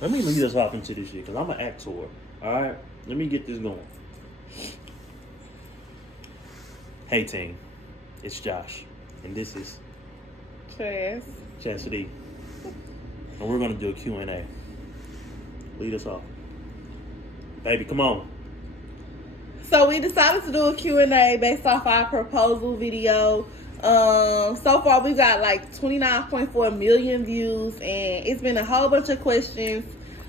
Let me lead us off into this shit, because I'm an actor. Alright? Let me get this going. Hey, team. It's Josh. And this is Chastity. And we're going to do a Q&A. Lead us off. Baby, come on. So we decided to do a Q&A based off our proposal video. So far we got like 29.4 million views, and it's been a whole bunch of questions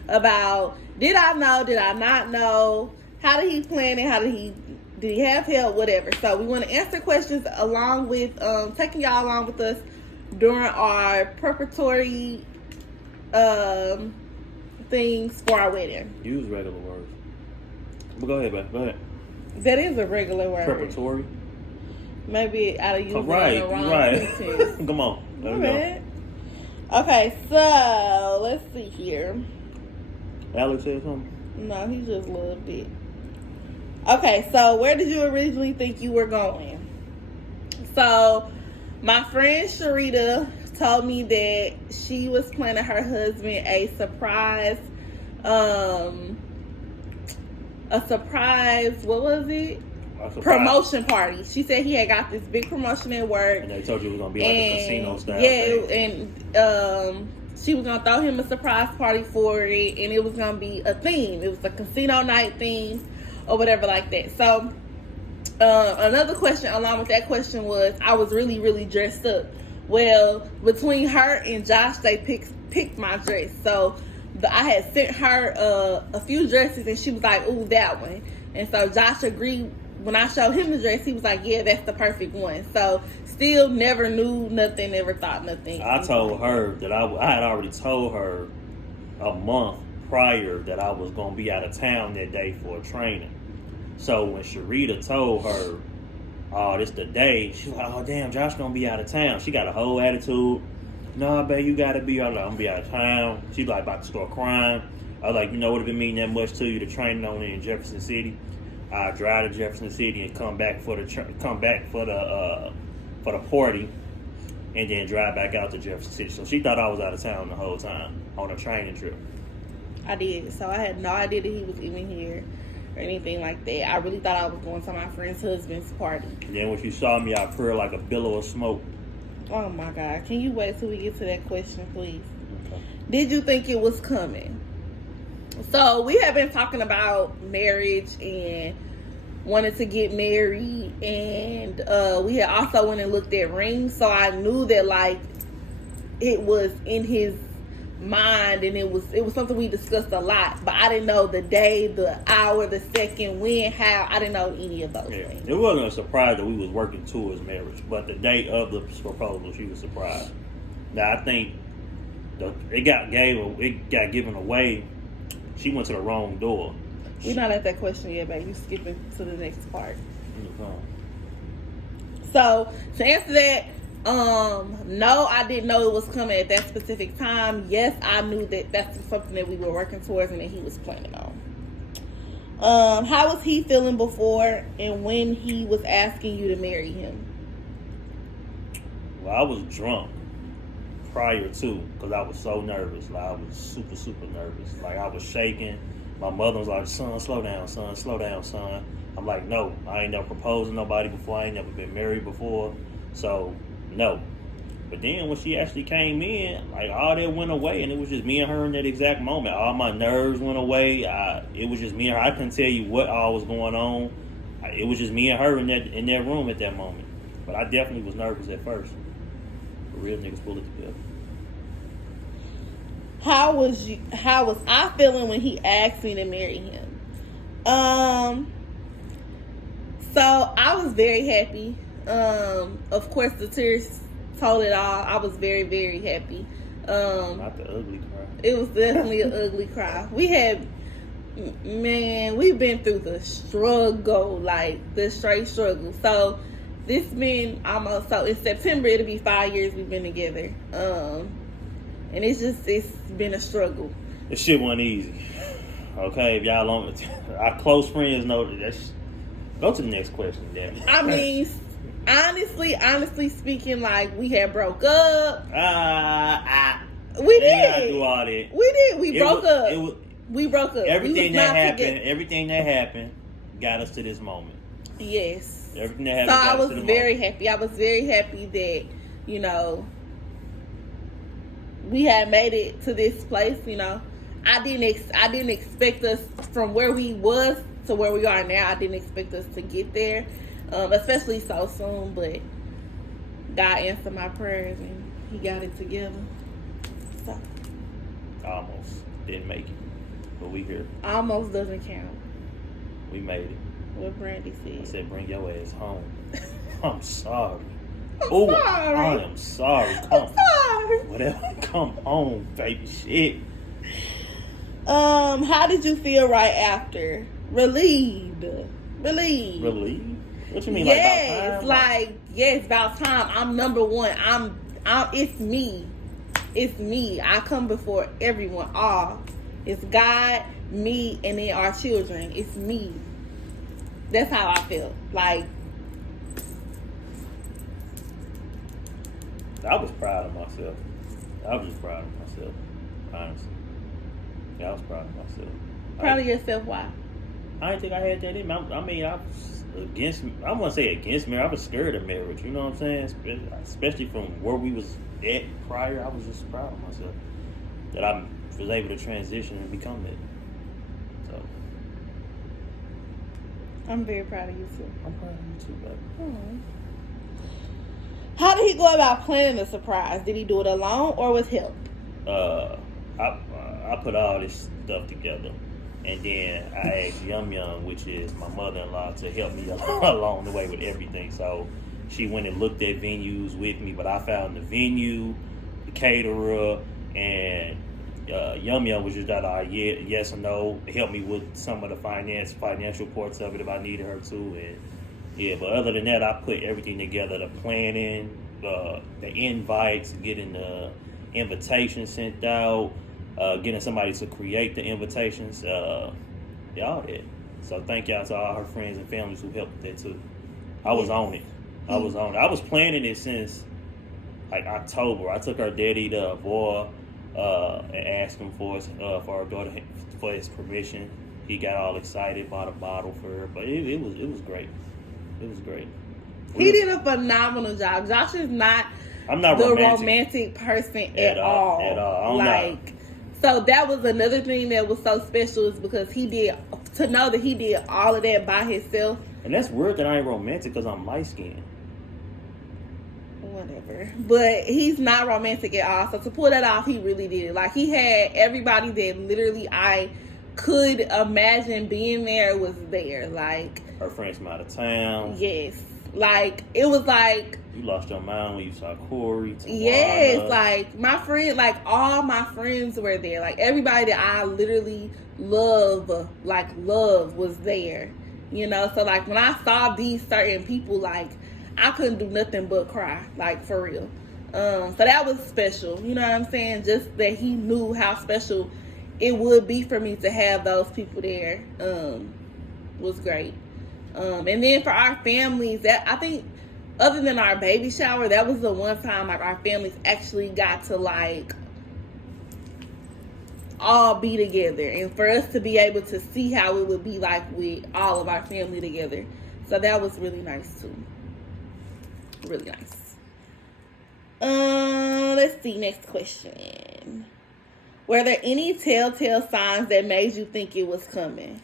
about did I know, did I not know, how did he plan it, did he have help, whatever. So we want to answer questions along with taking y'all along with us during our preparatory things for our wedding. Use regular words. But go ahead, babe. Go ahead. That is a regular word. Preparatory. Maybe I'd have used it in the wrong right. sentence. Come on. Let me go. Okay, so let's see here. Alex said something? No, he just loved it. Okay, so where did you originally think you were going? So my friend Sharita told me that she was planning her husband a surprise, what was it? Promotion party. She said he had got this big promotion at work. And they told you it was going to be like a casino style thing. And she was going to throw him a surprise party for it, and it was going to be a theme. It was a casino night theme or whatever like that. So another question along with that question was, I was really, really dressed up. Well, between her and Josh, they picked my dress. So I had sent her a few dresses, and she was like, ooh, that one. And so Josh agreed. When I showed him the dress, he was like, yeah, that's the perfect one. So still never knew nothing, never thought nothing. I told her that I had already told her a month prior that I was going to be out of town that day for a training. So when Sharita told her, oh, this the day, she was like, oh, damn, Josh going to be out of town. She got a whole attitude. No, babe, you got to be. I was like, I'm going to be out of town. She's like about to start crying. I was like, you know what, if it mean that much to you, the training on it in Jefferson City, I drive to Jefferson City and come back for the party, and then drive back out to Jefferson City. So she thought I was out of town the whole time on a training trip. I did. So I had no idea that he was even here or anything like that. I really thought I was going to my friend's husband's party. And then when she saw me, I purred like a billow of smoke. Oh my God! Can you wait till we get to that question, please? Okay. Did you think it was coming? So we have been talking about marriage and wanted to get married, and we had also went and looked at rings. So I knew that like it was in his mind, and it was something we discussed a lot. But I didn't know the day, the hour, the second, when, how. I didn't know any of those things. It wasn't a surprise that we was working towards marriage, but the day of the proposal, she was surprised. Now I think it got given away. She went to the wrong door. We're not at that question yet, babe. You're skipping to the next part. So, to answer that, no, I didn't know it was coming at that specific time. Yes, I knew that that's something that we were working towards and that he was planning on. How was he feeling before and when he was asking you to marry him? Well, I was drunk prior to, because I was so nervous. Like, I was super, super nervous. Like, I was shaking. My mother was like, son, slow down, son. I'm like, no, I ain't never proposed to nobody before. I ain't never been married before. So, no. But then when she actually came in, like, all that went away, and it was just me and her in that exact moment. All my nerves went away. It was just me and her. I couldn't tell you what all was going on. It was just me and her in that room at that moment. But I definitely was nervous at first. But real niggas pull it together. How was I feeling when he asked me to marry him? So I was very happy. Of course, the tears told it all. I was very, very happy. Not the ugly cry. It was definitely an ugly cry. We've been through the struggle, like the straight struggle. So this been almost, so in September it'll be 5 years we've been together. And it's been a struggle. This shit wasn't easy. Okay, if y'all our close friends know that. Go to the next question, damn. I mean, honestly speaking, like, we had broke up. We You ain't gotta did. do all that. We did. We It broke was- up. It was, We broke up. everything We was that not happened. together. Everything that happened got us to this moment. Yes. Everything that So happened. I got us to was the very moment. happy. I was very happy that, we had made it to this place. I didn't expect us from where we was to where we are now. I didn't expect us to get there, especially so soon. But God answered my prayers and He got it together. So Almost didn't make it, but we here. almost doesn't count. We made it. What Brandy I said. said, bring your ass home. I'm sorry. I'm Oh, sorry. I am sorry. I'm Come, sorry. whatever. Come home, baby. Shit. How did you feel right after? Relieved. Relieved? What you mean? Yes, like yes, about time. I'm number one. I'm it's me. It's me. I come before everyone. All. It's God, me, and then our children. It's me. That's how I feel. Like, I was proud of myself. I was just proud of myself. Honestly. Yeah, I was proud of myself. proud of yourself. Why? I didn't think I had that in me. I mean, I was against. I wouldn't say against marriage. I was scared of marriage. You know what I'm saying? Especially from where we was at prior. I was just proud of myself that I was able to transition and become that. So I'm very proud of you too. I'm proud of you too, baby. How did he go about planning the surprise? Did he do it alone or with help? I put all this stuff together, and then I asked Yum Yum, which is my mother-in-law, to help me along the way with everything. So she went and looked at venues with me, but I found the venue, the caterer, and Yum Yum was just yes or no, help me with some of the financial parts of it if I needed her to, and yeah. But other than that, I put everything together: the planning, the invites, getting the invitations sent out, getting somebody to create the invitations, all that. So thank y'all to all her friends and families who helped with that too. I was on it. I was planning it since like October. I took her daddy to Avoa and asked him for our daughter for his permission. He got all excited, bought a bottle for her, but it was great. It was great. He did a phenomenal job. Josh is not I'm not the romantic romantic person at all. At all. So that was another thing that was so special is because he did all of that by himself. And that's weird that I ain't romantic because I'm light skinned. Whatever. But he's not romantic at all. So to pull that off, he really did it. Like, he had everybody that literally I could imagine being there was there. Like, Her friends from out of town. yes. Like, it was like, You lost your mind when you saw Corey. Tawana. yes, like my friend, like all my friends were there. Like everybody that I literally love was there. So like when I saw these certain people, like I couldn't do nothing but cry, like for real. So that was special. You know what I'm saying? Just that he knew how special it would be for me to have those people there. Was great. And then for our families, that I think, other than our baby shower, that was the one time like our families actually got to like all be together, and for us to be able to see how it would be like with all of our family together. So that was really nice too. Really nice. Let's see. Next question. Were there any telltale signs that made you think it was coming?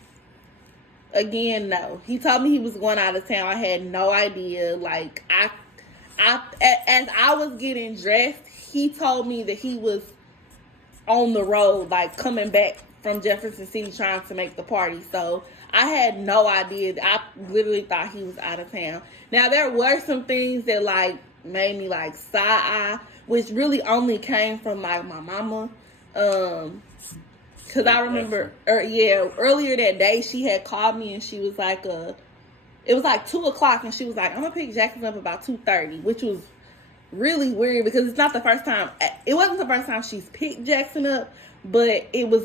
Again, no. He told me he was going out of town. I had no idea. Like, as I was getting dressed, he told me that he was on the road, like coming back from Jefferson City trying to make the party. So I had no idea. I literally thought he was out of town. Now, there were some things that like made me like side eye, which really only came from like my mama. Because I remember, earlier that day, she had called me and she was like, it was like 2 o'clock and she was like, I'm going to pick Jackson up about 2:30, which was really weird because it wasn't the first time she's picked Jackson up, but it was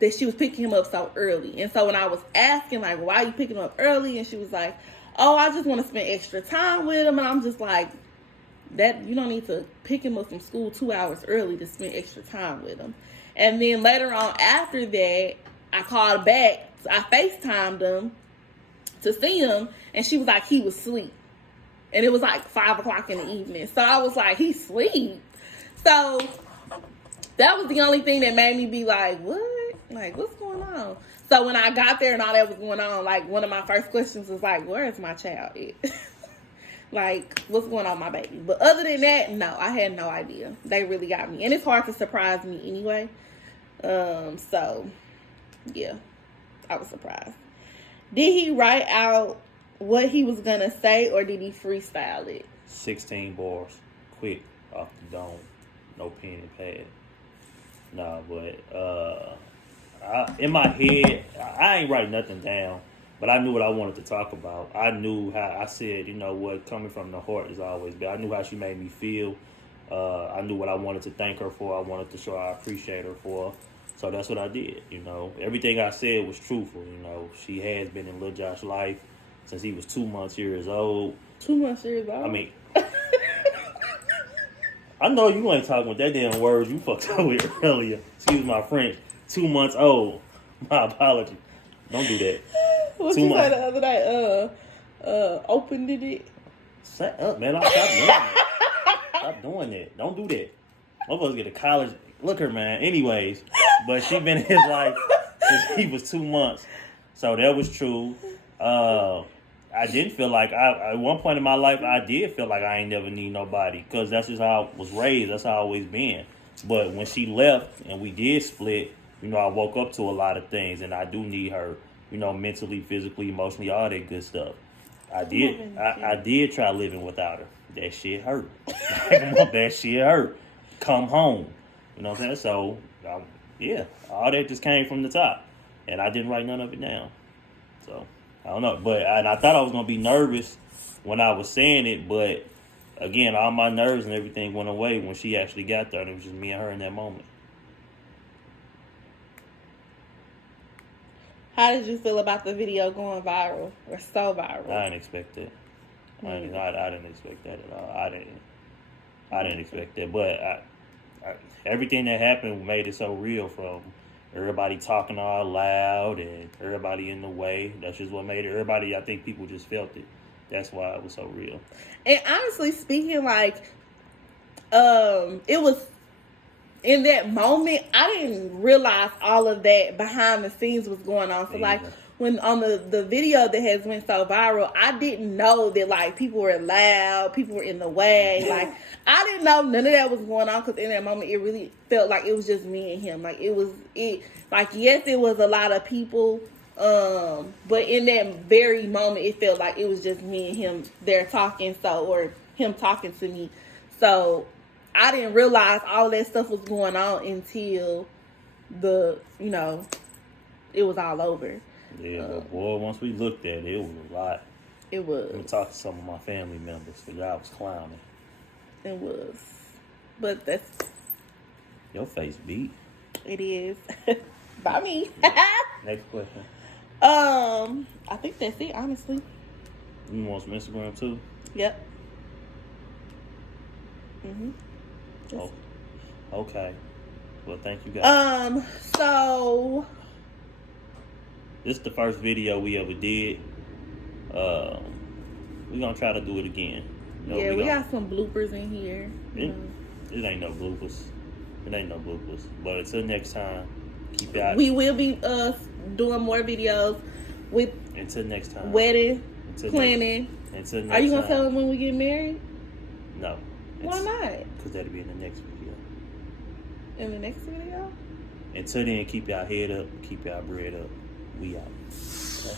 that she was picking him up so early. And so when I was asking, like, why are you picking him up early? And she was like, oh, I just want to spend extra time with him. And I'm just like, that you don't need to pick him up from school 2 hours early to spend extra time with him. And then later on after that, I called back. I FaceTimed him to see him, and she was like, he was asleep. And it was like 5 o'clock in the evening. So I was like, he's asleep. So that was the only thing that made me be like, what? Like, what's going on? So when I got there and all that was going on, like, one of my first questions was like, where is my child at? Like, what's going on with my baby? But other than that, no, I had no idea. They really got me. And it's hard to surprise me anyway. So, yeah, I was surprised. Did he write out what he was going to say, or did he freestyle it? 16 bars, quick, off the dome, no pen and pad. Nah, but in my head, I ain't writing nothing down, but I knew what I wanted to talk about. I knew how, I said, you know what, coming from the heart is always good. I knew how she made me feel. I knew what I wanted to thank her for. I wanted to show I appreciate her for. So that's what I did, you know. Everything I said was truthful, you know. She has been in Lil Josh's life since he was 2 months years old. 2 months years old? I mean, I know you ain't talking with that damn words you fucked up with earlier. Excuse my French. 2 months old. My apology. Don't do that. What you said the other day? Opened it? Shut up, man. I'll stop doing that. Stop doing that. Don't do that. I'm supposed to get a college. Look her, man. Anyways, but she been in his life since he was 2 months. So that was true. I didn't feel like, at one point in my life, I did feel like I ain't never need nobody. Because that's just how I was raised. That's how I always been. But when she left and we did split, you know, I woke up to a lot of things. And I do need her, you know, mentally, physically, emotionally, all that good stuff. I did try living without her. That shit hurt. That shit hurt. Come home. You know what I'm saying? So, yeah, all that just came from the top. And I didn't write none of it down. So, I don't know. But I thought I was going to be nervous when I was saying it. But, again, all my nerves and everything went away when she actually got there. And it was just me and her in that moment. How did you feel about the video going viral or so viral? I didn't expect that. I didn't expect that at all. I didn't expect that. But everything that happened made it so real, from everybody talking all loud and everybody in the way. That's just what made it. Everybody, I think people just felt it. That's why it was so real. And honestly speaking, like, it was in that moment, I didn't realize all of that behind the scenes was going on. So, like, when on the video that has went so viral, I didn't know that, like, people were loud, people were in the way. Like, I didn't know none of that was going on, because in that moment, it really felt like it was just me and him. Like, yes, it was a lot of people, but in that very moment, it felt like it was just me and him there talking, or him talking to me. So I didn't realize all that stuff was going on until it was all over. Yeah, but boy, once we looked at it, it was a lot. It was. Let me talk to some of my family members, because y'all was clowning. It was. But that's... Your face beat. It is. By me. Next question. I think that's it, honestly. You want some Instagram too? Yep. Oh, okay. Well, thank you guys. So this is the first video we ever did. We're gonna try to do it again. We got some bloopers in here. It ain't no bloopers. But until next time, keep out. We will be doing more videos with. Until next time. Wedding, planning. Until next time. Are you gonna tell them when we get married? No. Why not? Because that'll be in the next video. In the next video? Until then, keep y'all head up, keep y'all bread up. We out. Okay?